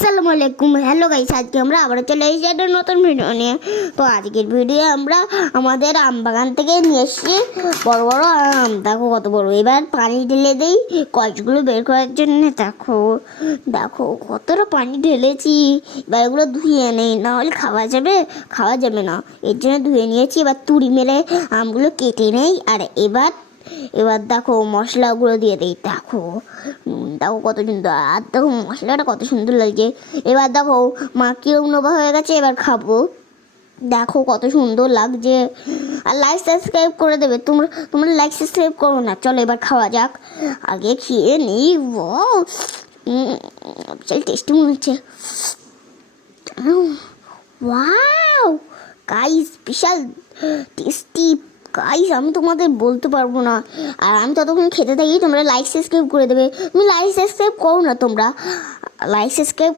আসসালামু আলাইকুম। Hello guys, আজকে আমরা আবার চলে এসেছি একটা নতুন ভিডিও নিয়ে। তো আজকের ভিডিও আমরা আমাদের আম বাগান থেকে নিয়ে এসেছি বড় বড় আম। দেখো কত বড়। এবার পানি ঢেলে দেই কচগুলো বের করার জন্য। দেখো দেখো কতটা পানি ঢেলেছি। এবার এগুলো ধুয়ে নেই, না হলে খাওয়া যাবে না। এর জন্য ধুয়ে নিয়েছি। এবার তুড়ি মেরে আমগুলো কেটে নেই। আর এবার দেখো মশলাগুলো দিয়ে দিই। দেখো দেখো কত সুন্দর, আর দেখো মশলাটা কত সুন্দর লাগছে। এবার দেখো মা কিরম নোভা হয়ে গেছে। এবার খাবো। দেখো কত সুন্দর লাগছে। আর লাইক সাবস্ক্রাইব করে দেবে। তোমরা লাইক সাবস্ক্রাইব করো না। চলো এবার খাওয়া যাক। আগে খেয়ে নিই। চল টেস্টি মনে হচ্ছে। ওয়াও গাইস, বিশাল টেস্টি গাইস, আমি তোমাদের বলতে পারবো না। আর আমি ততক্ষণ খেতে থাকি, তোমরা লাইক সাবস্ক্রাইব করে দেবে। তুমি লাইক সাবস্ক্রাইব করো না, তোমরা লাইক সাবস্ক্রাইব